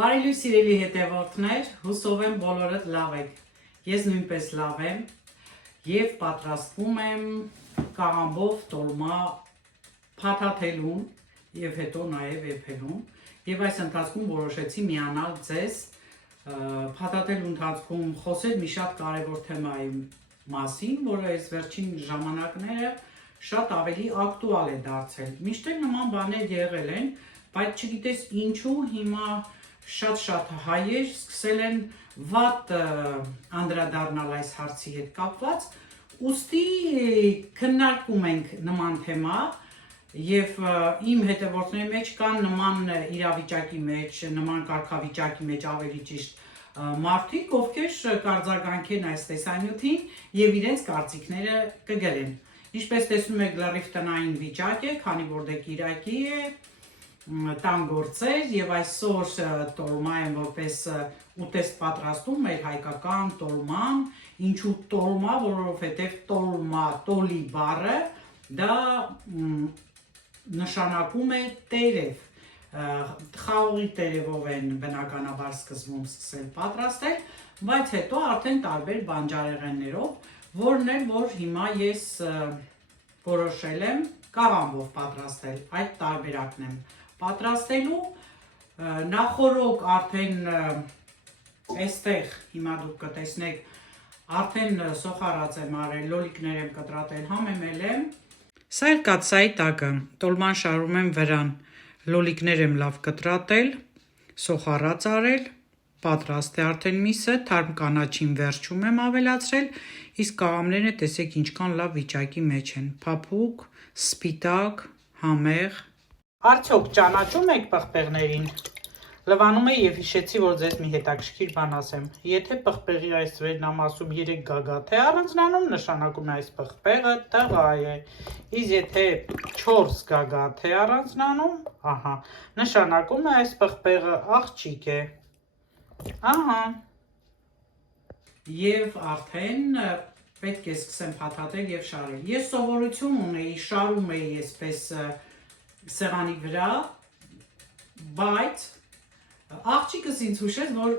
Բարի սիրելի հետևորդներ, հուսով եմ բոլորդ լավ եք։ Ես նույնպես լավ եմ եւ պատրաստվում եմ կաղամբով տոլմա փաթաթելուն եւ հետո նաեւ եփելուն։ Եվ այս ընթացքում որոշեցի միանալ ձեզ փաթաթելու ընթացքում խոսել մի շատ կարևոր թեմայի մասին, որը այս վերջին ժամանակները շատ ավելի ակտուալ է դարձել։ Միշտ նման բաներ եղել են, բայց չգիտես ինչու հիմա շատ հայեր սկսել են վատ անդրադառնալ այս հարցի հետ կապված, ուստի քննարկում ենք նման թեմա եւ իմ հետևորդների մեջ կան նման իրավիճակի մեջ, նման կարգավիճակի մեջ ավելի ճիշտ մարդիկ, ովքեր կարձագանքեն այս տեսանյութին եւ իրենց կարծիքները կգրեն։ Ինչպես տեսնում եք, լրիվ տնային վիճակ է, քանի որ դե կիրակի է, տան գործեր եւ այսօր տոլմա եմ որպես ուտեստ պատրաստում մեր հայկական տոլման, ինչու տոլմա, որովհետեւ տոլմա, տոլի բառը դա նշանակում է տերև, խաղողի տերևով են բնականաբար սկզբում սկսել պատրաստել, բայց հետո արդեն տարբեր բանջարեղեններով, որն էլ որ հիմա ես որոշել եմ կաղամբով պատրաստել, այդ տարբերակն եմ պատրաստելու, նախորոք արդեն այստեղ հիմա դուք կտեսնեք, արդեն սոխարած եմ արել, լոլիկներ եմ կտրատել, համեմել եմ։ Սա էլ կաթսայի տակը, տոլման շարում եմ վրան, լոլիկներ եմ լավ կտրատել, սոխարած արել, պատրաստ է արդեն միսը, թարմ կանաչին վերջում եմ ավելացրել, իսկ կաղամբներն տեսեք ինչքան լավ վիճակի մեջ են, փափուկ, սպիտակ, համեղ։ Արդյոք ճանաչում եք պղպեղներին։ Լվանում է եւ հիշեցի, որ ձեզ մի հետաքրքիր բան ասեմ։ Եթե պղպեղի այս վերն ամասում 3 գագաթ է առանձնանում, նշանակում է այս պղպեղը տղա է։ Իսկ եթե 4 գագաթ է առանձնանում, ահա, նշանակում է այս պղպեղը աղջիկ է։ Ահա։ Եվ արդեն պետք է սկսեմ փաթաթել եւ շարել։ Ես սովորություն ունեի, շարում էի այսպես սեղանի վրա, բայց աղջիկս ինձ հուշեց, որ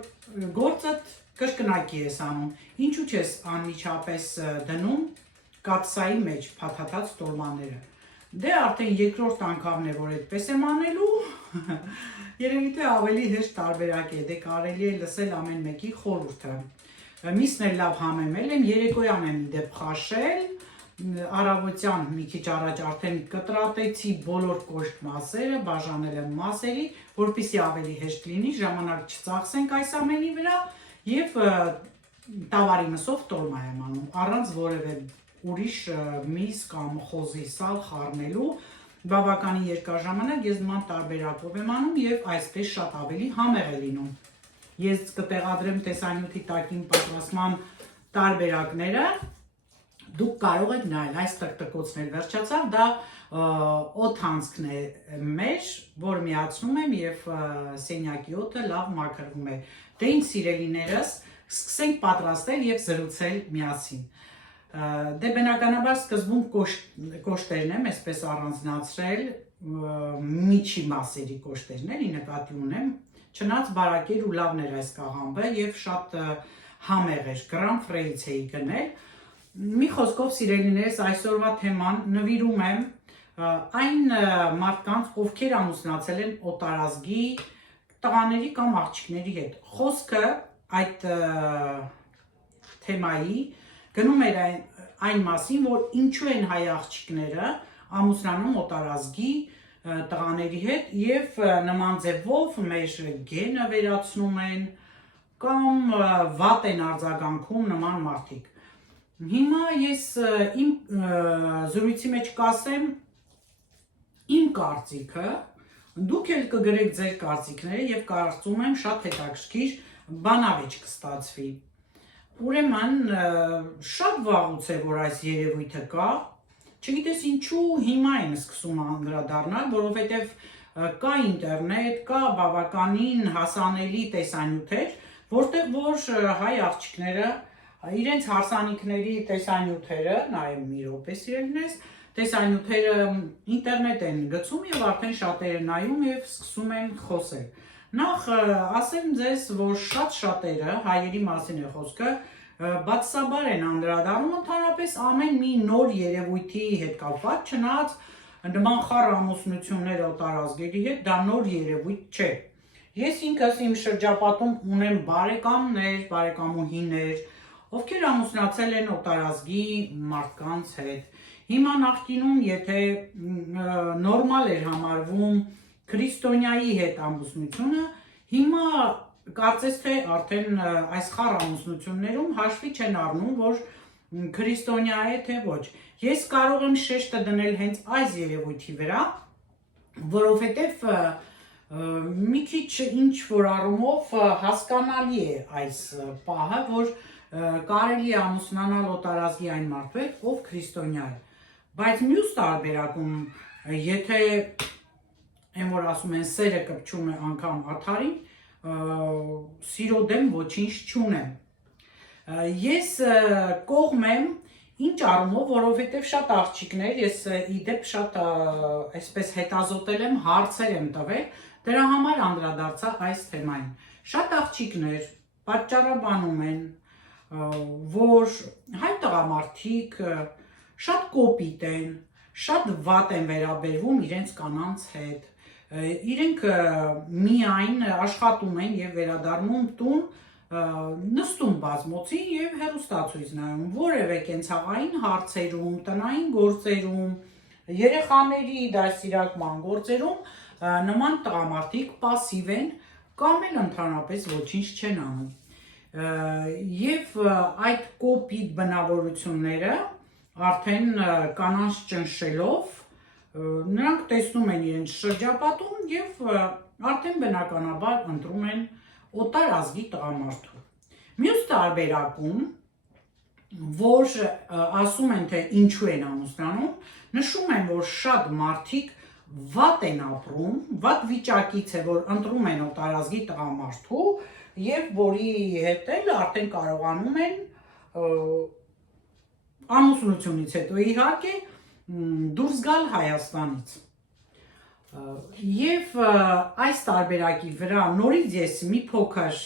գործդ կրկնակի ես անում, ինչու չես անմիջապես դնում կաթսայի մեջ փաթաթած տոլմաները։ Դե արդեն երկրորդ անգամն է, որ այդպես եմ անելու, երևի թե ավելի հեշտ տարբերակ է, դե կարելի է լսել ամեն մեկի խորհուրդը։ Միսն էլ լավ համեմել եմ, երեկոյան եմ դեպ խաշել, առավոտյան մի քիչ առաջ արդեն կտրատեցի բոլոր կոշտ մասերը, բաժանել եմ մասերի, որպեսզի ավելի հեշտ լինի, ժամանակ չծախսենք այս ամենի վրա եւ տավարի մսով տոլմա եմ անում, առանց որևէ ուրիշ միս կամ խոզի սալ խառնելու, բավականին երկար ժամանակ ես նման տարբերակով եմ անում եւ այսպես շատ ավելի համեղ է լինում։ Ես կտեղադրեմ տեսանյութի տակին պատրաստման տարբերակները, դուք կարող եք նայել, այս տկտկոցն էլ վերջացավ, դա օդանցքն է մեր, որ միացնում եմ եւ սենյակի օդը լավ մաքրվում է։ Դե ինձ սիրելիներս, սկսենք պատրաստել եւ զրուցել միասին։ Դե բնականաբար սկզբում կոշտերն եմ այսպես առանձնացրել, միջի մասերի կոշտերն էլի նկատի ունեմ, չնայած բարակեր ու լավն էր այս կաղամբը եւ շատ համեղ էր, գրամ ֆրեից էի գնել։ Մի խոսքով սիրելիներս այսօրվա թեման նվիրում եմ այն մարդկանց, ովքեր ամուսնացել են օտարազգի տղաների կամ աղջիկների հետ։ Խոսքը այդ թեմայի գնում էր այն մասին, որ ինչու են հայ աղջիկները ամուսնանում օտարազգի տղաների հետ եւ նման ձևով մեր գենը վերացնում են կամ վատ են արձագանքում նման մարդիկ։ Հիմա ես իմ զրույցի մեջ կասեմ իմ կարծիքը, դուք էլ կգրեք ձեր կարծիքները եւ կարծում եմ շատ հետաքրքիր բանավեճ կստացվի։ Ուրեմն շատ վաղուց է, որ այս երևույթը կա, չգիտես ինչու հիմա եմ սկսում անդրադառնալ, որովհետեւ կա ինտերնետ, կա բավականին հասանելի տեսանյութեր, որտեղ որ հայ աղջիկները իրենց հարսանիքների տեսանյութերը, նայեմ մի րոպե սիրելիներս, տեսանյութերը ինտերնետ են գցում եւ արդեն շատերը նայում եւ սկսում են խոսել։ Նախ ասեմ ձեզ, որ շատ շատերը, հայերի մասին է խոսքը, բացասաբար են անդրադառնում ընդհանրապես ամեն մի նոր երևույթի հետ կապված, չնայած նման խառ ամուսնություններ օտարազգերի հետ դա նոր երևույթ չէ։ Ես ինքս իմ շրջապատում ունեմ բարեկամներ, բարեկամուհիներ, ովքեր ամուսնացել են օտարազգի մարդկանց հետ։ Հիմա նախկինում, եթե նորմալ էր համարվում քրիստոնյայի հետ ամուսնությունը, հիմա կարծես թե արդեն այս խառ ամուսնություններում հաշվի չեն առնում, որ քրիստոնյա է թե ոչ։ Ես կարող եմ շեշտը դնել հենց այս երևույթի վրա, որովհետև մի քիչ ինչ որ առումով հասկանալի է այս պահը, որ կարելի է ամուսնանալ օտարազգի այն մարդու հետ, ով քրիստոնյա է։ Բայց մյուս տարբերակում, եթե այն որ ասում են սերը կպչում է անգամ աթարին, սիրո դեմ ոչինչ չունեմ։ Ես կողմ եմ ինչ առումով, որովհետև շատ աղջիկներ, ես իդեպ շատ այսպես հետազոտել եմ, հարցեր եմ տվել, դրա համար անդրադարձա այս թեմային։ Շատ աղջիկներ պատճառաբանում են, որ հայ տղամարդիկ շատ կոպիտ են, շատ վատ են վերաբերվում իրենց կանանց հետ, իրենք միայն աշխատում են և վերադառնում տուն, նստում բազմոցին և հեռուստացույց նայում, որևէ կենցաղային հարցերում, տնային գործերում, երեխաների դաստիարակման գործերում նման տղամարդիկ պասիվ են կամ էլ ընդհանրապես ոչինչ չեն անում։ Եվ այդ կոպիտ բնավորությունները արդեն կանանց ճնշելով նրանք տեսնում են իրենց շրջապատում և արդեն բնականաբար ընտրում են օտար ազգի տղամարդու։ Մյուս տարբերակում, որ ասում են, թե ինչու են ամուսնանում, նշում են, որ շատ մարդիկ վատ են ապրում, վատ վիճակից է, որ ընտրում են օտար ազգի տղամարդու և որի հետ էլ արդեն կարողանում են ամուսնությունից հետո իհարկե դուրս գալ Հայաստանից։ Եվ այս տարբերակի վրա նորից ես մի փոքր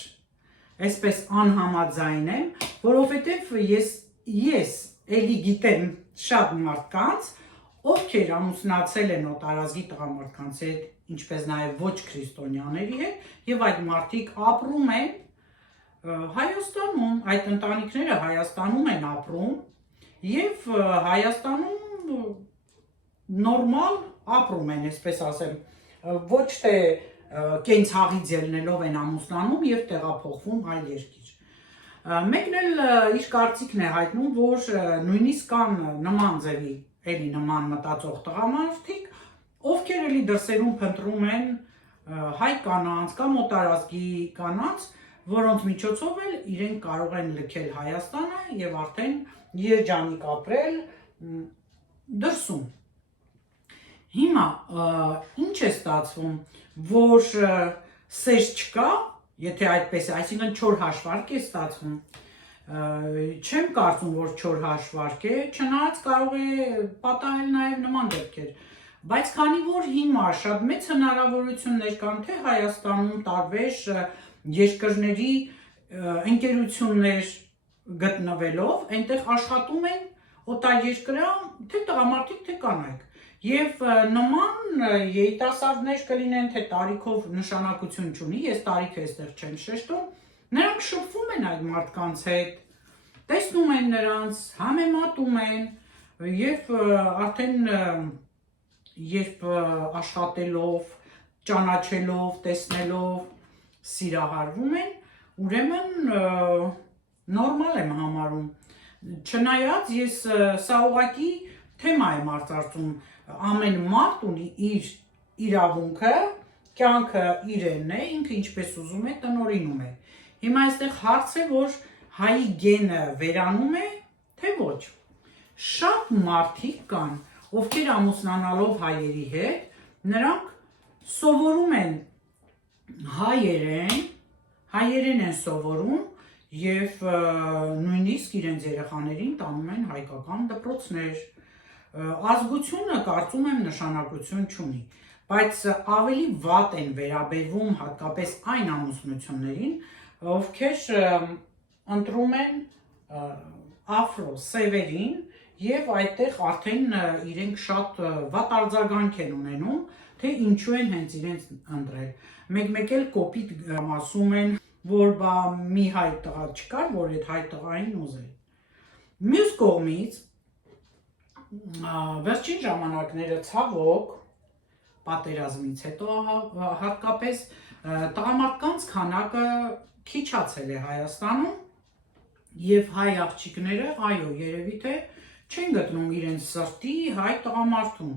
այսպես անհամաձայն եմ, որովհետև ես էլի գիտեմ շատ մարդկանց, ովքեր ամուսնացել են օտարազգի տղամարդկանց հետ, ինչպես նաև ոչ քրիստոնյաների հետ, և այդ մարդիկ ապրում են Հայաստանում, այդ ընտանիքները Հայաստանում են ապրում և Հայաստանում նորմալ ապրում են, այսպես ասեմ, ոչ թե կենցաղից ելնելով են ամուսնանում և տեղափոխվում այլ երկիր։ Մեկն էլ իր կարծիքն է հայտնում, որ նույնիսկ կան նման ձևի, էլի նման մտածող տղամարդիկ, ովքեր էլի դրսերում փնտրում են հայ կանանց կամ օտարազգի կանանց, որոնց միջոցով էլ իրենք կարող են լքել Հայաստանը և արդեն երջանիկ ապրել դրսում։ Հիմա ինչ է ստացվում, որ սեր չկա, եթե այդպես է, այսինքն չոր հաշվարկ է ստացվում, չեմ կարծում, որ չոր հաշվարկ է, չնայած կարող է պատահել նաև նման դեպքեր, բայց քանի որ հիմա շատ մեծ հնարավորություններ կան թե Հայաստանում տարբեր երկրների ընկերություններ գտնվելով, այնտեղ աշխատում են օտարերկրյա թե տղամարդիկ, թե կանայք, և նման երիտասարդներ կլինեն, թե տարիքով նշանակություն չունի, ես տարիքը այստեղ չեմ շեշտում, նրանք շփվում են այդ մարդկանց հետ, տեսնում են նրանց, համեմատում են և արդեն երբ աշխատելով, ճանաչելով, տեսնելով սիրահարվում են, ուրեմն նորմալ եմ համարում, չնայած ես սա ուղղակի թեմա եմ արծարծում, ամեն մարդ ունի իր իրավունքը, կյանքը իրենն է, ինքը ինչպես ուզում է տնօրինում է։ Հիմա այստեղ հարց է, որ հայի գենը վերանում է, թե ոչ։ Շատ մարդիկ կան, ովքեր ամուսնանալով հայերի հետ, նրանք սովորում են հայերեն են սովորում և նույնիսկ իրենց երեխաներին տանում են հայկական դպրոցներ։ Ազգությունը կարծում եմ նշանակություն չունի, բայց ավելի վատ են վերաբերվում հատկապես այն ամուսնություններին, ովքեր ընտրում են աֆրո սևերին եւ այդտեղ արդեն իրենք շատ վատ արձագանք են ունենում, թե ինչու են հենց իրենց ընտրել։ Մեկ-մեկ էլ կոպիտ ասում են, որ բա մի հայ տղա չկար, որ այդ հայ տղային ուզել։ Մյուս կողմից վերջին ժամանակները ցավոք պատերազմից հետո հատկապես տղամարդկանց քանակը քիչացել է Հայաստանում եւ հայ աղջիկները, այո, երևի թե չեն գտնում իրենց սրտի հայ տղամարդուն,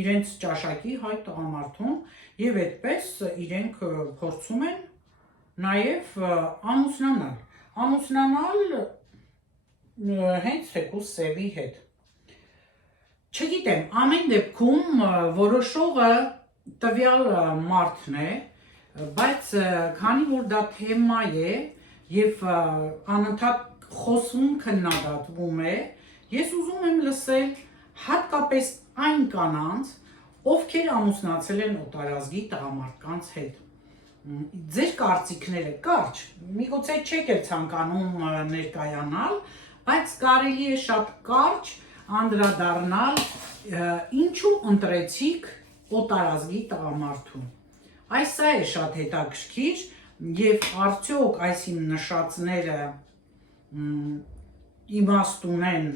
իրենց ճաշակի հայ տղամարդուն եւ այդպես իրենք փորձում են նաեւ ամուսնանալ հենց թեկուզ սևի հետ։ Չգիտեմ, ամեն դեպքում որոշողը տվյալ մարդն է, բայց քանի որ դա թեմա է եւ անընդհատ խոսում քննադատվում է, ես ուզում եմ լսել հատկապես այն կանանց, ովքեր ամուսնացել են օտարազգի տղամարդկանց հետ։ Ձեր կարծիքները կարճ, միգուցե չեք էլ ցանկանում ներկայանալ, բայց կարելի է շատ կարճ անդրադառնալ ինչու ընտրեցիք օտարազգի տղամարդուն։ Այս սա է շատ հետաքրքիր եւ արդյոք այս իմ նշածները իմաստուն են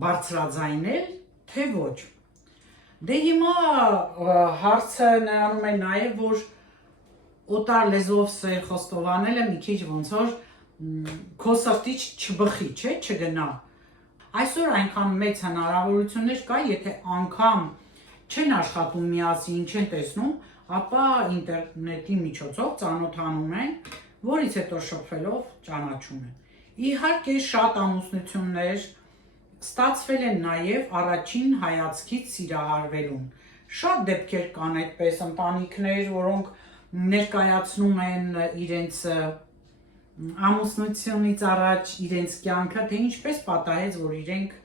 բարձրաձայնել, թե ոչ։ Դե հիմա հարցը նրանում է նաև, որ օտար լեզվով սեր խոստովանելը մի քիչ ոնց որ քո սրտից չբխի, չէ, չգնա։ Այսօր այնքան մեծ հնարավորություններ կա, եթե անգամ չեն աշխատում միասին, չեն տեսնում, ապա ինտերնետի միջոցով ծանոթանում են, որից հետո շփվելով ճանաչում են։ Իհարկե շատ ամուսնություններ ստացվել են նաև առաջին հայացքից սիրահարվելուն։ Շատ դեպքեր կան այդպես ընտանիքներ, որոնք ներկայացնում են իրենց ամուսնությունից առաջ իրենց կյանքը, թե ինչպես պատահեց, որ իրենք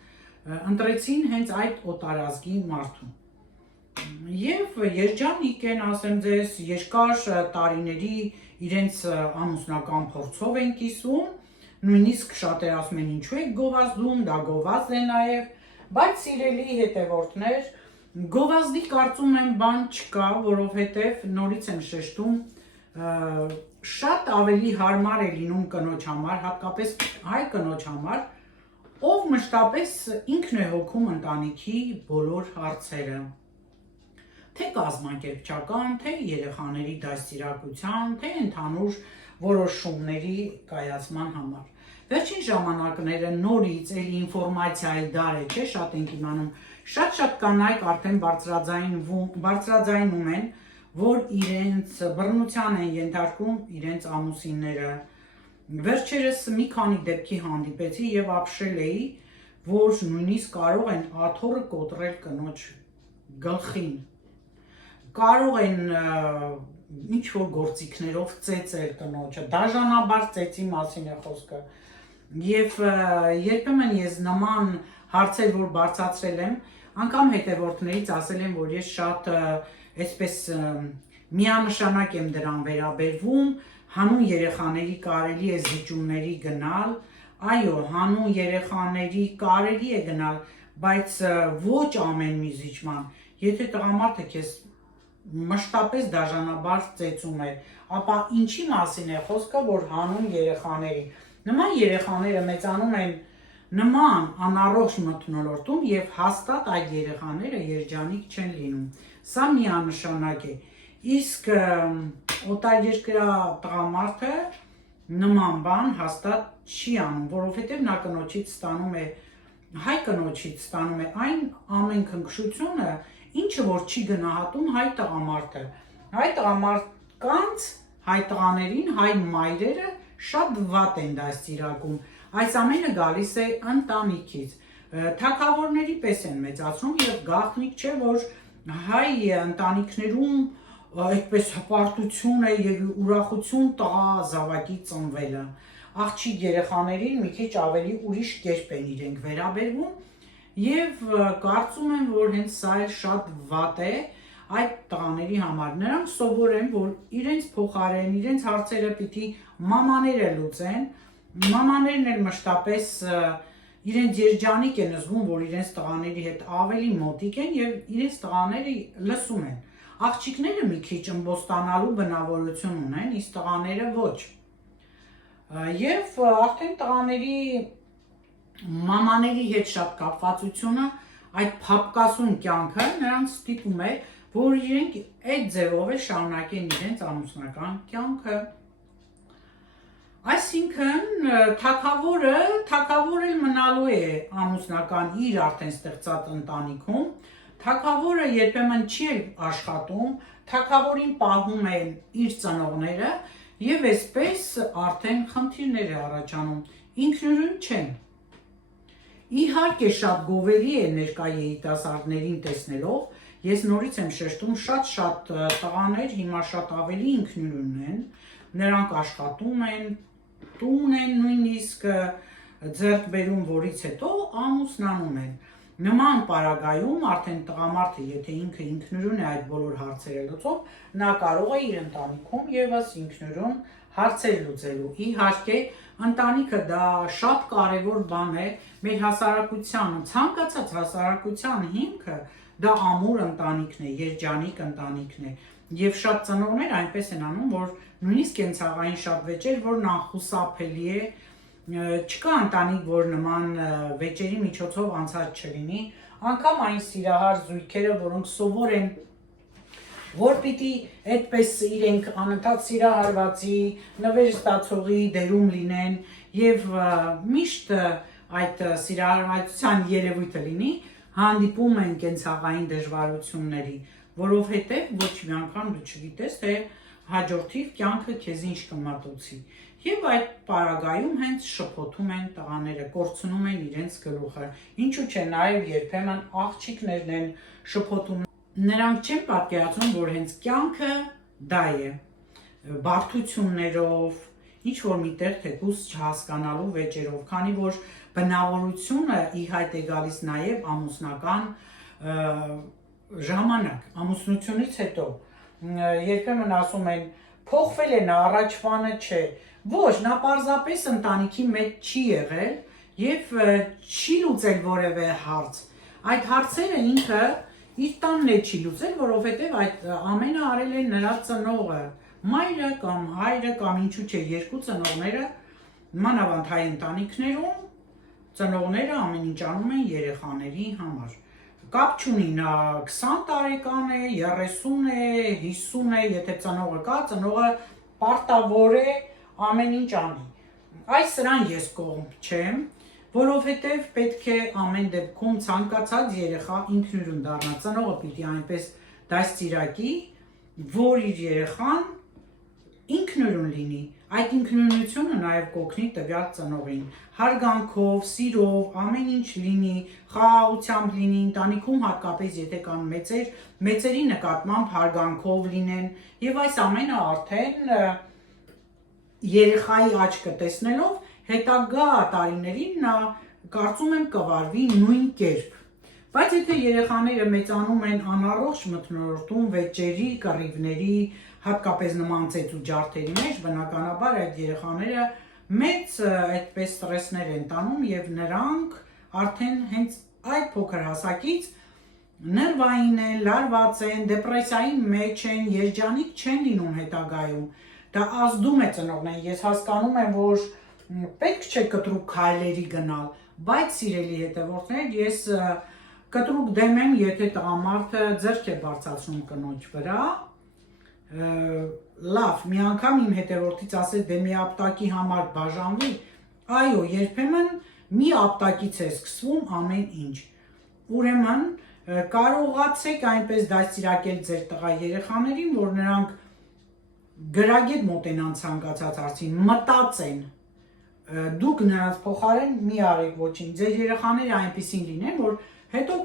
ընտրեցին հենց այդ օտարազգի մարդուն։ Եվ երջանիկ են, ասեմ ձեզ, երկար տարիների իրենց ամուսնական փորձով են կիսում, նույնիսկ շատեր ասում են ինչու եք գովազդում, դա գովազդ է նաև, բայց սիրելի հետևորդներ, գովազդի կարծում եմ բան չկա, որովհետև նորից եմ շեշտում, շատ ավելի հարմար է լինում կնոջ համար, հատկապես հայ կնոջ համար, ով մշտապես ինքն է հոգում ընտանիքի բոլոր հարցերը, թե կազմակերպչական, թե երեխաների դաստիարակության, թե ընդհանուր որոշումների կայացման համար։ Վերջին ժամանակները նորից էլի ինֆորմացիայի դար է, չէ, շատ ենք իմանում, շատ կանայք արդեն բարձրաձայնում են, որ իրենց բռնության են ենթարկում իրենց ամուսինները։ Վերջերս մի քանի դեպքի հանդիպեցի եւ ապշել էի, որ նույնիսկ կարող են աթոռը կոտրել կնոջ գլխին, կարող են ինչ-որ գործիքներով ծեծել կնոջը, դաժանաբար ծեծի մասին է խոսքը։ Եվ երբեմն ես նման հարցեր, որ բարձրացրել եմ, անգամ հետևորդներից ասել եմ, որ ես շատ այսպես միանշանակ եմ դրան վերաբերվում, հանուն երեխաների կարելի է զիջումների գնալ, այո, հանուն երեխաների կարելի է գնալ, բայց ոչ ամեն մի զիջման, եթե տղամարդը քեզ մշտապես դաժանաբար ծեծում է, ապա ինչի մասին է խոսքը, որ հանուն երեխաների։ Նման երեխաները մեծանում են նման անառողջ մթնոլորտում եւ հաստատ այդ երեխաները երջանիկ չեն լինում։ Սա միանշանակ է։ Իսկ օտարերկրյա տղամարդը նման բան հաստատ չի անում, որովհետեւ նա կնոջից ստանում է, հայ կնոջից ստանում է այն ամեն քնքշությունը, ինչը որ չի գնահատում հայ տղամարդը։ Հայ տղամարդկանց, հայ տղաներին, հայ մայրերը շատ վատ են դաստիարակում։ Այս ամենը գալիս է ընտանիքից։ Թագավորների պես են մեծացնում եւ գաղտնիք չէ, որ հայ ընտանիքներում այդպես հպարտություն է եւ ուրախություն տղա զավակի ծնվելը։ Աղջիկ երեխաներին մի քիչ ավելի ուրիշ կերպ են իրենք վերաբերվում եւ կարծում եմ, որ հենց սա էլ շատ վատ է, այդ տղաների համար։ Նրանք սովորեն, որ իրենց փոխարեն, իրենց հարցերը պիտի մամաները լուծեն, մամաներն էլ մշտապես իրենց երջանիկ են զգում, որ իրենց տղաների հետ ավելի մոտիկ են եւ իրենց տղաները լսում են։ Աղջիկները մի քիչ ըմբոստանալու բնավորություն ունեն, իսկ տղաները ոչ։ Եվ արդեն տղաների մամաների հետ շատ կապվածությունը, այդ փափկասուն կյանքը նրանց ստիպում է, որ իրենք այդ ձևով է շարունակեն իրենց ամուսնական կյանքը։ Այսինքն թագավորը մնալու է ամուսնական իր արդեն ստեղծած ընտանիքում, թագավորը երբեմն չի աշխատում, թագավորին պահում են իր ծնողները եւ այսպես արդեն խնդիրներ է առաջանում, ինքնուրույն չեն։ Իհարկե շատ գովելի է ներկա երիտասարդներին տեսնելով, ես նորից եմ շեշտում, շատ տղաներ հիմա շատ ավելի ինքնուրույն են, նրանք աշխատում են, տուն են նույնիսկ ձեռք բերում, որից հետո ամուսնանում են։ Նման պարագայում արդեն տղամարդը, եթե ինքը ինքնուրույն է այդ բոլոր հարցերը լուծում, նա կարող է իր ընտանիքում եւս ինքնուրույն հարցեր լուծելու։ Իհարկե, ընտանիքը դա շատ կարևոր բան է մեր հասարակության, ցանկացած հասարակության հիմքը դա ամուր ընտանիքն է, երջանիկ ընտանիքն է։ Եվ շատ ծնողներ այնպես են անում, որ նույնիսկ կենցաղային շատ վեճեր, որն անխուսափելի է, չկա ընտանիք, որ նման վեճերի միջոցով անցած չլինի, անգամ այն սիրահար զույգերը, որոնք սովոր են, որ պիտի այդպես իրենք անընդհատ սիրահարվածի, նվեր ստացողի դերում լինեն եւ միշտ այդ սիրահարվածության երևույթը լինի, հանդիպում են կենցաղային դժվարությունների, որովհետեւ ոչ մի անգամ դու չգիտես, թե հաջորդիվ կյանքը քեզ ինչ կմատուցի։ Եվ այդ պարագայում հենց շփոթում են տղաները, կորցնում են իրենց գլուխը։ Ինչու՞ չէ, նաև երբեմն աղջիկներն են շփոթում։ Նրանք չեն պատկերացնում, որ հենց կյանքը դա է, բարդություններով, ինչ որ միտեղ թեկուզ չհասկանալու վեճերով, քանի որ բնավորությունը ի հայտ է գալիս նաև ամուսնական ժամանակ, ամուսնությունից հետո։ Երբեմն ասում են, փոխվել է նա, առաջվանը չէ։ Ոչ, նա պարզապես ընտանիքի մեջ չի եղել եւ չի լուծել որևէ հարց։ Այդ հարցերը ինքը իր տանն է չի լուծել, որովհետեւ այդ ամենը արել է նրա ծնողը, մայրը կամ հայրը կամ ինչու՞ չէ, երկու ծնողները, մանավանդ հայ ընտանիքներում ծնողները ամեն ինչ անում են երեխաների համար։ Կապ չունի նա 20 տարեկան է, 30 է, 50 է, եթե ծնողը կա, ծնողը պարտավոր է ամեն ինչ անի։ Այս սրան ես կողմ չեմ, որովհետև պետք է ամեն դեպքում ցանկացած երեխա ինքնուրույն դառնա, ծնողը պիտի այնպես դաստիարակի, որ իր երեխան ինքնուրույն լինի, այդ ինքնուրույնությունը նաև կօգնի տվյալ ծնողին, հարգանքով, սիրով, ամեն ինչ լինի, խաղաղությամբ լինի, ընտանիքում հատկապես եթե կան մեծեր, մեծերի նկատմամբ հարգանքով լինեն, եւ այս ամենը արդեն երեխայի աչքը տեսնելով հետագա տարիներին նա կարծում եմ կվարվի նույն կերպ։ Բայց եթե երեխաները մեծանում են անառողջ մթնոլորտում, վեճերի, կռիվների, հատկապես նման ծեծու ջարդերի մեջ, բնականաբար այդ երեխաները մեծ այդպես ստրեսներ են տանում եւ նրանք արդեն հենց այդ փոքր հասակից նրվային են, լարված են, դեպրեսիայի մեջ են, երջանիկ չեն լինում հետագայում։ Դա ազդում է ծնողներին։ Ես հասկանում եմ, որ պետք չէ կտրուկ քայլերի գնալ, բայց սիրելի հետևորդներ, ես կտրուկ դեմ եմ, եթե տղամարդը ձեռք է բարձրացնում կնոջ վրա, լավ, մի անգամ իմ հետևորդից ասեց, դե մի ապտակի համար բաժանվի, այո, երբեմն մի ապտակից է սկսվում ամեն ինչ։ Ուրեմն կարողացեք այնպես դաստիարակել ձեր տղա երեխաներին, որ նրանք գրագետ մոտենան ցանկացած հարցին, մտածեն, դուք նրանց փոխարեն մի արեք ոչինչ, ձեր երեխաները այնպեսին լինեն, որ հետո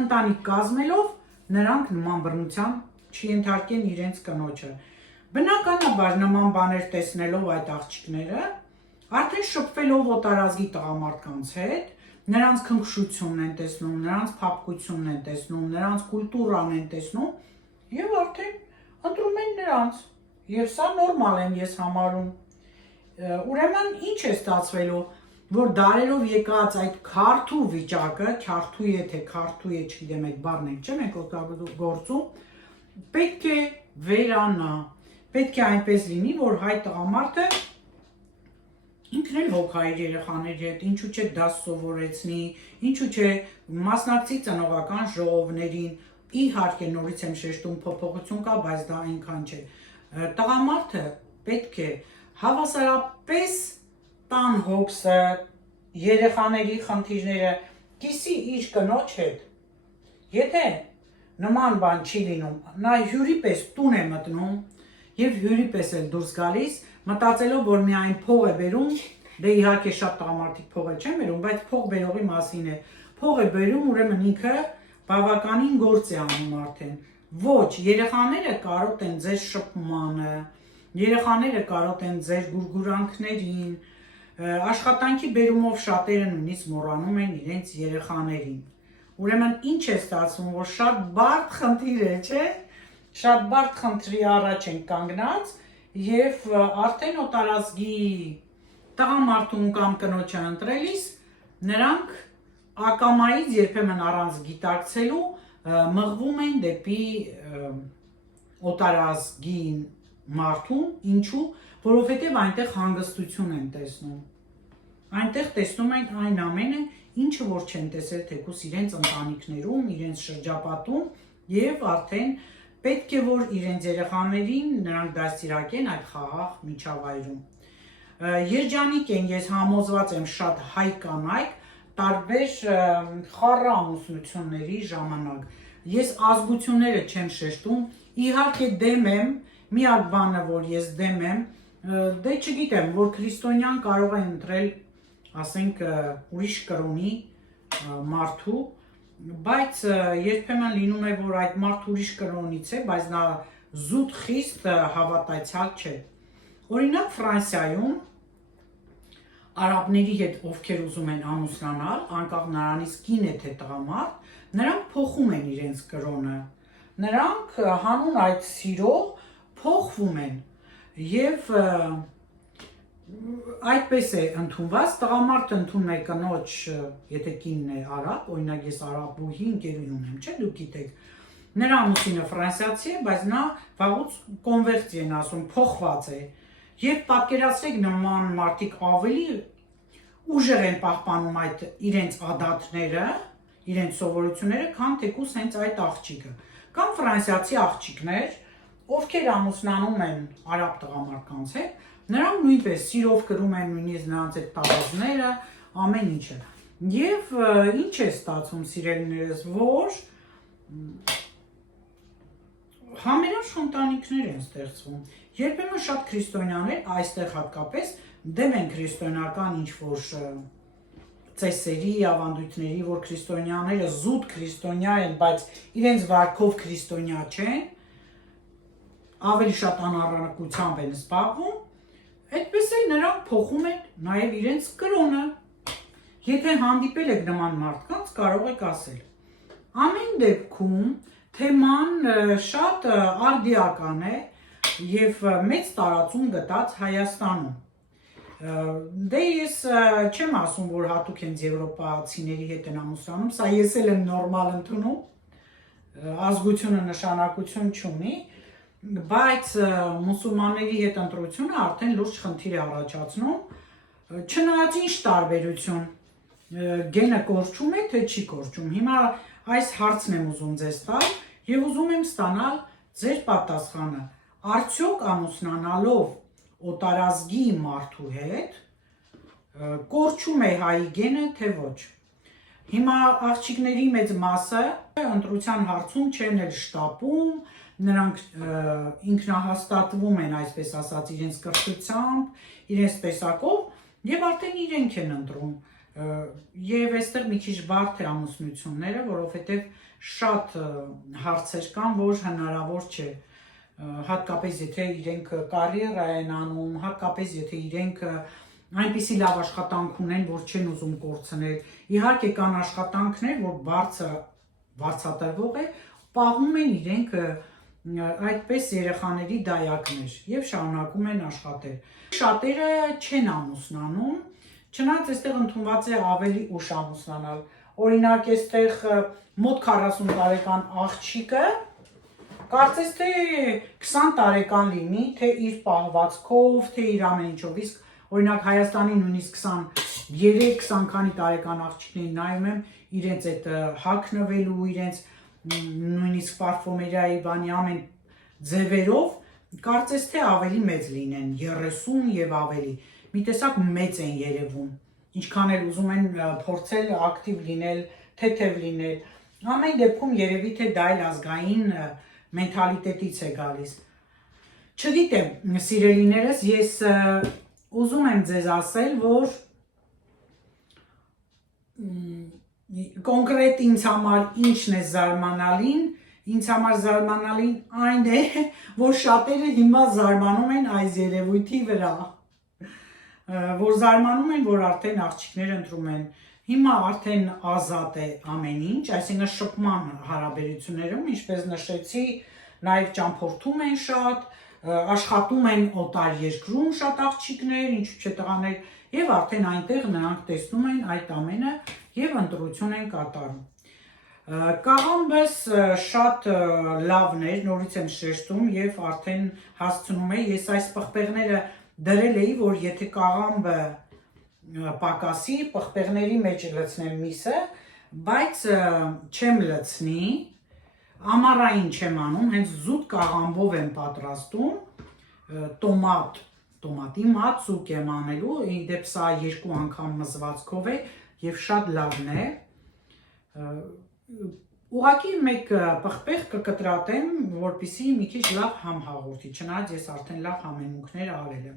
ընտանիք կազմելով նրանք նման բռնության չենթարկեն իրենց կնոջը։ Բնականաբար նման բաներ տեսնելով այդ աղջիկները, արդեն շփվելով օտարազգի տղամարդկանց հետ, նրանց քնքշությունն են տեսնում, նրանց փափկությունն են տեսնում, նրանց կուլտուրան են տեսնում, եւ արդեն ընտրում են նրանց։ Եվ սա նորմալ եմ ես համարում։ Ուրեմն ինչ է ստացվելու, որ դարերով եկած այդ քարթու վիճակը, քարթու է թե քարթու է, չգիտեմ այդ բառն է, չէ՞ մենք օգտագործում, պետք է վերանա։ Պետք է այնպես լինի, որ հայ տղամարդը ինքն էլ հոգա իր երեխաների հետ, ինչու չէ դաս սովորեցնի, ինչու չէ մասնակցի ծնողական ժողովներին, իհարկե նորից եմ շեշտում փոփոխություն կա, բայց դա այնքան չէ։ Տղամարդը պետք է հավասարապես տան հոգսը, երեխաների խնդիրները կիսի իր կնոջ հետ։ Եթե նման բան չի լինում, նա հյուրի պես տուն է մտնում եւ հյուրի պես էլ դուրս գալիս, մտածելով, որ միայն փող է բերում, դե իհարկե շատ տղամարդիկ փող չեն բերում, բայց փող բերողի մասին է։ Փող է բերում, ուրեմն ինքը բավականին գործ է անում արդեն։ Ոչ, երեխաները կարոտ են ձեր շփմանը, երեխաները կարոտ են ձեր գուրգուրանքներին, աշխատանքի բերումով շատերը նույնիսկ մոռանում են իրենց երեխաներին։ Ուրեմն ինչ է ստացվում, որ շատ բարդ խնդիր է, չէ՞։ Շատ բարդ խնդրի առաջ են կանգնած եւ արդեն օտարազգի տղամարդուն կամ կնոջը ընտրելիս նրանք ակամայից երբեմն առանց գիտակցելու մղվում են դեպի օտարազգի մարդուն, ինչու, որովհետեւ այնտեղ հանգստություն են տեսնում։ Այնտեղ տեսնում են այն ամենը, ինչը որ չեն տեսել թեկուս իրենց ընտանիքներում, իրենց շրջապատում եւ արդեն պետք է որ իրենց երեխաներին նրանք դաստիարակեն այդ խաղաղ միջավայրում։ Երջանիկ են, ես համոզված եմ շատ հայ կանայք տարբեր խառը ամուսնությունների ժամանակ։ Ես ազգությունները չեմ շեշտում, իհարկե դեմ եմ, միակ բանը որ ես դեմ եմ, դե չգիտեմ, որ քրիստոնյան կարող է ընտրել, ասենք, ուրիշ կրոնի մարդու, բայց երբեմն լինում է, որ այդ մարդը ուրիշ կրոնից է, բայց նա զուտ խիստ հավատացյալ չէ։ Օրինակ Ֆրանսիայում արաբների հետ ովքեր ուզում են ամուսնանալ, անկախ նրանից կին է թե տղամարդ, նրանք փոխում են իրենց կրոնը։ Նրանք հանուն այդ սիրով փոխվում են եւ այդպես է ընդունված, տղամարդը ընդունում է կնոջ, եթե կինն է արաբ, օրինակ ես արաբուհի ընկերուհի ունեմ, չէ՞ դուք գիտեք։ Նրա ամուսինը ֆրանսիացի է, բայց նա վաղուց կոնվերսիա են ասում, փոխված է։ Եվ պատկերացրեք նման մարդիկ ավելի ուժեղ են պահպանում այդ իրենց ադաթները, իրենց սովորությունները, քան թեկուս հենց այդ աղջիկը։ Կամ ֆրանսիացի աղջիկներ, ովքեր ամուսնանում են արաբ տղամարդկանց հետ, նրանք նույնպես սիրով կրում են նույնիսկ նրանց այդ տարազները, ամեն ինչը։ Եվ ինչ է ստացվում, սիրելիներս, որ համերաշխ ընտանիքներ են ստեղծվում։ Երբեմն շատ քրիստոնյաներ, այստեղ հատկապես դեմ են քրիստոնեական ինչ-որ ծեսերի, ավանդույթների, որ քրիստոնյաները զուտ քրիստոնյա են, բայց իրենց վարքով քրիստոնյա չեն, ավելի շատ անառակությամբ են զբաղվում, այդպես էլ նրանք փոխում են նաև իրենց կրոնը։ Եթե հանդիպել եք նման մարդկանց, կարող եք ասել։ Ամեն դեպքում թեման շատ արդիական է եւ մեծ տարածում գտած Հայաստանում։ Դե ես չեմ ասում, որ հատուկ հենց եվրոպացիների հետ են ամուսնանում, սա ես էլ եմ նորմալ ընդունում, ազգությունը նշանակություն չունի, բայց մուսուլմանների հետ ընտրությունը արդեն լուրջ խնդիր է առաջացնում, չնայած ինչ տարբերություն, գենը կորչում է, թե չի կորչում։ Հիմա այս հարցն եմ ուզում ձեզ տալ եւ ուզում եմ ստանալ ձեր պատասխանը։ Արդյոք ամուսնանալով օտարազգի մարդու հետ կորչում է հայի գենը, թե ոչ։ Հիմա աղջիկների մեծ մասը ընտրության հարցում չեն էլ շտապում, նրանք ինքնահաստատվում են, այսպես ասած, իրենց կրթությամբ, իրենց տեսակով եւ արդեն իրենք են ընտրում։ Եվ այստեղ մի քիչ բարդ է ամուսնությունները, որովհետեւ շատ հարցեր կան, որ հնարավոր չէ, հատկապես եթե իրենք կարիերա են անում, հատկապես եթե իրենք այնպիսի լավ աշխատանք ունեն, որ չեն ուզում կորցնել։ Իհարկե կան աշխատանքներ, որ բարձրատրվող է, պահում են իրենք այդպես երեխաների դայակներ եւ շարունակում են աշխատել։ Շատերը չեն ամուսնանում, չնայած այստեղ ընդունված է ավելի ուշ ամուսնանալ։ Օրինակ, այստեղ մոտ 40 տարեկան աղջիկը կարծես թե 20 տարեկան լինի, թե իր պահվածքով, թե իր ամեն ինչով, իսկ օրինակ Հայաստանի նույնիսկ 23-20 քանի տարեկան աղջիկներին նայում եմ իրենց այդ հագնվելու, իրենց նույնիսկ պարֆոմերիայի բանի ամեն ձևերով, կարծես թե ավելի մեծ լինեն, 30 եւ ավելի, մի տեսակ մեծ են երևում, ինչքան էլ ուզում են փորձել ակտիվ լինել, թեթև լինել, ամեն դեպքում երևի թե դա էլ ազգային մենթալիտետից է գալիս։ Չգիտեմ, սիրելիներս, ես ուզում եմ ձեզ ասել, որ կոնկրետ ինձ համար ինչն է զարմանալին, ինձ համար զարմանալին այն է, որ շատերը հիմա զարմանում են այս երևույթի վրա, որ զարմանում են, որ արդեն աղջիկներ ընտրում են, հիմա արդեն ազատ է ամեն ինչ, այսինքն շփման հարաբերություններում, ինչպես նշեցի, նաև ճամփորդում են շատ, աշխատում են օտար երկրում շատ աղջիկներ, ինչու՞ չէ տղաներ, եւ արդեն այնտեղ նրանք տեսնում են այդ ամենը եւ ընտրություն են կատարում։ Կաղամբս շատ լավն էր, նորից եմ շեշտում եւ արդեն հասցնում է, ես այս պղպեղները դրել էի, որ եթե կաղամբը պակասի, պղպեղների մեջ լցնեմ միսը, բայց չեմ լցնի, ամառային չեմ անում, հենց զուտ կաղամբով եմ պատրաստում, տոմատի մածուկ եմ անելու, իդեպ սա 2 անգամ մզվածքով է եւ շատ լավն է։ Ուղղակի մեկ պղպեղ կկտրատեմ, որպեսզի մի քիչ լավ համ հաղորդի, չնայած ես արդեն լավ համեմունքներ արել եմ։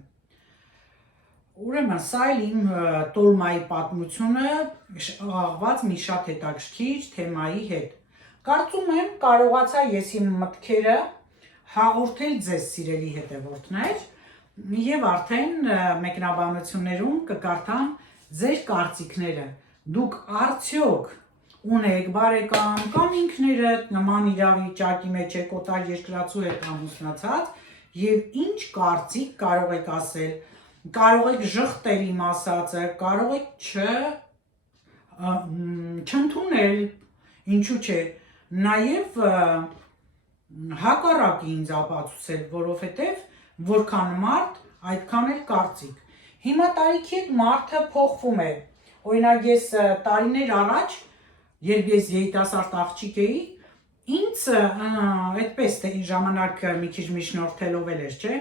Ուրեմն սա էլ իմ տոլմայի պատմությունը աղված մի շատ հետաքրքիր թեմայի հետ։ Կարծում եմ կարողացա ես իմ մտքերը հաղորդել ձեզ սիրելի հետևորդներ եւ արդեն մեկնաբանություններում կկարդամ ձեր կարծիքները։ Դուք արդյոք ունեք բարեկամ կամ ինքներդ նման իրավիճակի մեջ եք օտար երկրացու հետ ամուսնացած եւ ինչ կարծիք կարող եք ասել, կարող եք ժխտել իմ ասածը, կարող եք չընդունել, ինչու՞ չէ, նաեւ հակառակը ինձ ապացուցել, որովհետեւ որքան մարդ, այդքան էլ կարծիք։ Հիմա տարիքի հետ մարդը փոխվում է։ Օրինակ ես տարիներ առաջ, երբ ես երիտասարդ աղջիկ էի, ինձ այդպես թե ժամանակ մի քիչ միջնորդելով էր, չէ՞։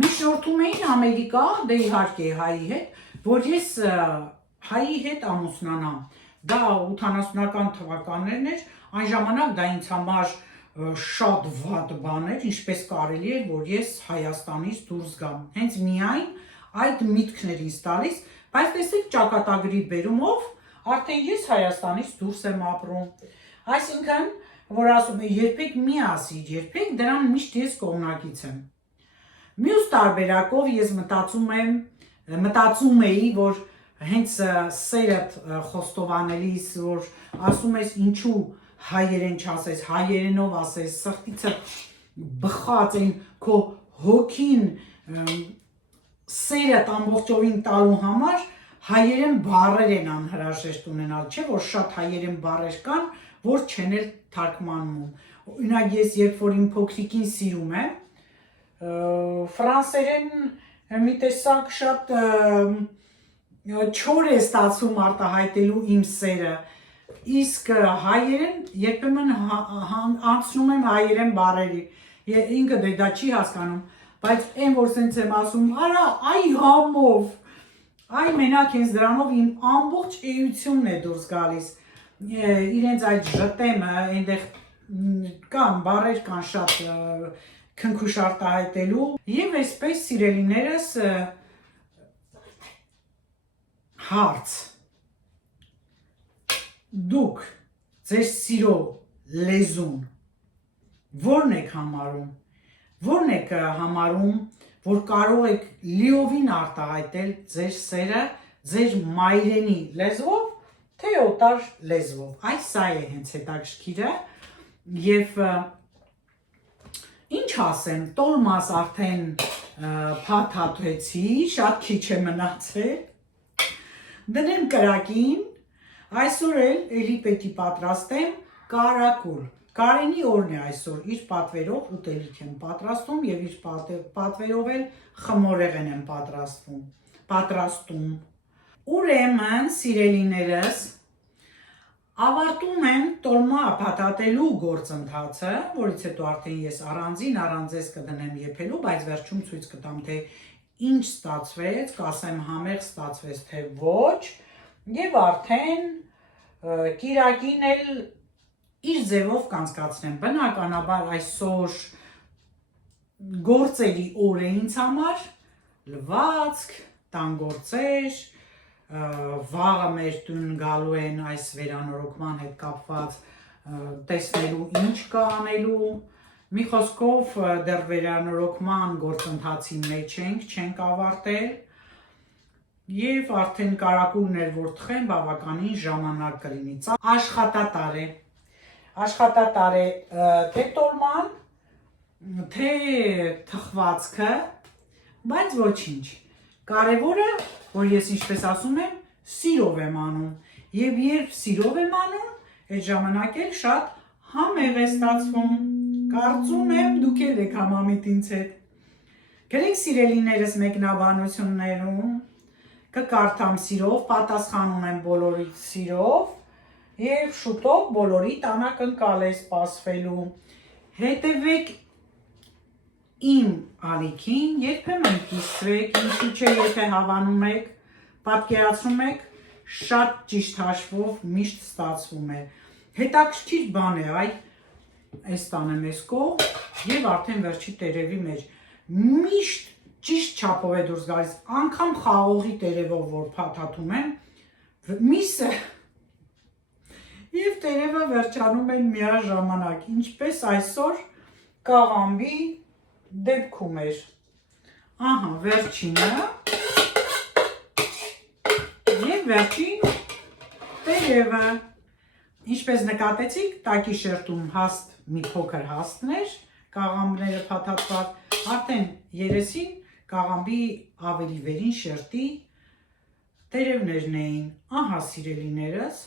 Միջնորդում էին Ամերիկա, դե իհարկե հայի հետ, որ ես հայի հետ ամուսնանամ։ Դա 80-ական թվականներն էր, այն ժամանակ դա ինձ համար շատ վատ բան էր, ինչպես կարելի էր, որ ես Հայաստանից դուրս գամ։ Հենց միայն այդ միտքն էր ինձ տալիս, բայց տեսեք ճակատագրի բերումով արդեն ես Հայաստանից դուրս եմ ապրում։ Այսինքն, որ ասում եմ, երբեք մի ասիր, երբեք դրան միշտ ես կողմնակից եմ։ Մյուս տարբերակով ես մտածում էի, որ հենց սերդ խոստովանելիս, որ ասում ես ինչու հայերեն չասես, հայերենով ասես, սրտիցը բխած են քո հոգին սերդ ամբողջովին տալու համար հայերեն բառեր են անհրաժեշտ ունենալ, չէ՞ որ շատ հայերեն բառեր կան, որ չեն էլ թարգմանում։ Օրինակ ես երբ որ իմ փոքրիկին սիրում եմ, ֆրանսերեն մի տեսակ շատ չոր է ստացվում արտահայտելու իմ սերը, իսկ հայերեն երբեմն անցնում եմ հայերեն բառերի, ինքը դե դա չի հասկանում, բայց այն որ սենց եմ ասում, արա այ համով, այ մենակ հենց դրանով իմ ամբողջ էությունն է դուրս գալիս, իրենց այդ ժտեմը, այնտեղ կան բառեր կան շատ քնքուշ արտահայտելու եւ այսպես սիրելիներս հարց դուք ձեր սիրո լեզուն ո՞րն եք համարում, որ կարող եք լիովին արտահայտել ձեր սերը ձեր մայրենի լեզվով, թե օտար լեզվով։ Այս սա է հենց հետաքրքիրը եւ Ինչ ասեմ, տոլմաս արդեն փաթաթեցի, շատ քիչ է մնացել։ Դնեմ կրակին, այսօր էլի պետք է պատրաստեմ կարակուլ։ Կարենի օրն է այսօր, իր պատվերով ուտելիք եմ պատրաստում եւ իր պատվերով էլ խմորեղեն եմ պատրաստում։ Ուրեմն, սիրելիներս, ավարտում եմ տոլմա փաթաթելու գործընթացը, որից հետո արդեն ես առանձես կդնեմ եփելու, բայց վերջում ցույց կտամ, թե ինչ ստացվեց, կասեմ համեղ ստացվեց, թե ոչ, եւ արդեն կիրակին էլ իր ձևով կանցկացնեմ։ Բնականաբար այսօր գործերի օր է ինձ համար, լվացք, տան գործեր, վաղը մեր տուն գալու են այս վերանորոգման հետ կապված տեսնելու ինչ կա անելու։ Մի խոսքով դեռ վերանորոգման գործընթացի մեջ չենք ավարտել եւ արդեն կարակուլներ որ թխեն բավականին ժամանակ կլինի։ Աշխատատար է թե տոլման, թե թխվածքը, բայց ոչինչ։ Կարևորը, որ ես ինչպես ասում եմ, սիրով եմ անում, եւ երբ սիրով եմ անում, այդ ժամանակ էլ շատ համեղ է ստացվում։ Կարծում եմ դուք էլ եք համամիտ ինձ հետ։ Գրեք սիրելիներս մեկնաբանություններում, կկարդամ սիրով, պատասխանում եմ բոլորից սիրով եւ շուտով բոլորի տանակընկալ է սպասվելու։ Հետևեք իմ ալիքին, երբեմն կիսվեք, ինչու՞ չէ, եթե հավանում եք, պատկերացնում եք, շատ ճիշտ հաշվով միշտ ստացվում է։ Հետաքրքիր բան է, այս տանեմ այս կողմ եւ արդեն վերջի տերևի մեջ միշտ ճիշտ չափով է դուրս գալիս, անգամ խաղողի տերևով որ փաթաթում եմ, միսը եւ տերևը վերջանում են միաժամանակ, ինչպես այսօր կաղամբի դեպքում էր։ Ահա, վերջինը եւ վերջին տերևը։ Ինչպես նկատեցիք, տակի շերտում հաստ մի փոքր հաստներ, կաղամբները փաթաթված, արդեն երեսին կաղամբի ավելի վերին շերտի տերևներն էին։ Ահա սիրելիներս,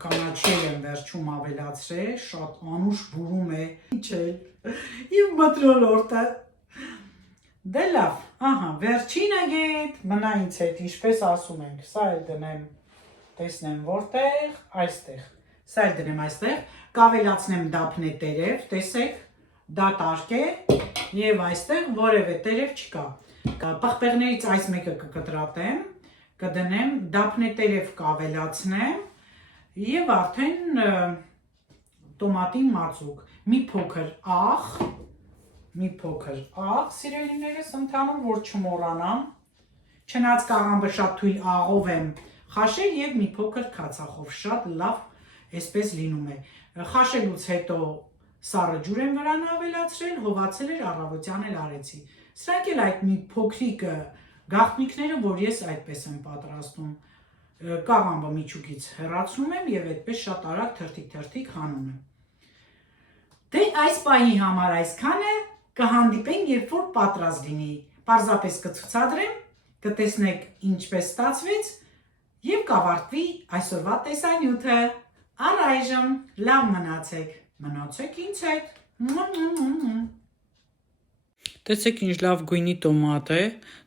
կանաչել եմ վերջում ավելացրել, շատ անուշ բուրում է, ինչ էլ, իմ մթնոլորտը։ Դե լավ, ահա, վերջինը գետ, մնա ինձ հետ, ինչպես ասում ենք, սա էլ դնեմ, տեսնեմ որտեղ, այստեղ, սա էլ դնեմ այստեղ, կավելացնեմ դափնե տերև, տեսեք, դա տարկ է, և այստեղ որևէ տերև չկա։ Պղպեղներից այս մեկը կկտրատեմ, կդնեմ, դափնե տերև կավելացնեմ, և արդեն տոմատի մածուկ, մի փոքր աղ, սիրելիներս ընդհանուր, որ չմոռանամ, չնայած կաղամբը շատ թույլ աղով եմ խաշել և մի փոքր քացախով, շատ լավ այսպես լինում է։ Խաշելուց հետո սառը ջուր եմ վրան ավելացրել, հովացել էր առավոտյան էլ արեցի։ Սրանք էլ այդ մի փոքրիկ գաղտնիքները, որ ես այդպես եմ պատրաստում։ Կաղամբը միջուկից հեռացնում եմ և այդպես շատ արագ թրթիկ հանում եմ։ Դե այս պահի համար այսքանը, կհանդիպենք, երբ որ պատրաստ լինի, պարզապես կցուցադրեմ, կտեսնեք ինչպես ստացվեց և կավարտվի այսօրվա տեսանյութը։ Առայժմ լավ մնացեք ինձ հետ։ Տեսեք ինչ լավ գույնի տոմատ է,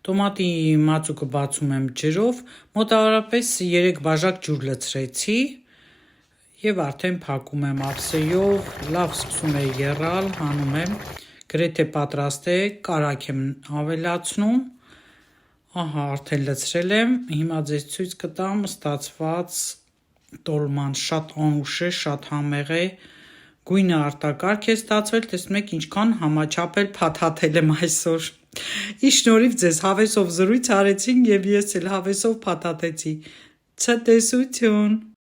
տոմատի մածուկը բացում եմ ջրով, մոտավորապես 3 բաժակ ջուր լցրեցի և արդեն փակում եմ ափսեով, լավ սկսում է եռալ, հանում եմ, գրեթե պատրաստ է, կարագ եմ ավելացնում, ահա արդեն լցրել եմ, հիմա ձեզ ցույց կտամ ստացված տոլման, շատ անուշ է, շատ համեղ է, գույնը արտակարգ է ստացվել, տեսնում եք ինչքան համաչափ էլ փաթաթել եմ այսօր։ Ի շնորհիվ ձեզ հավեսով զրույց արեցինք և ես էլ հավեսով փաթաթեցի։ Ցտեսություն։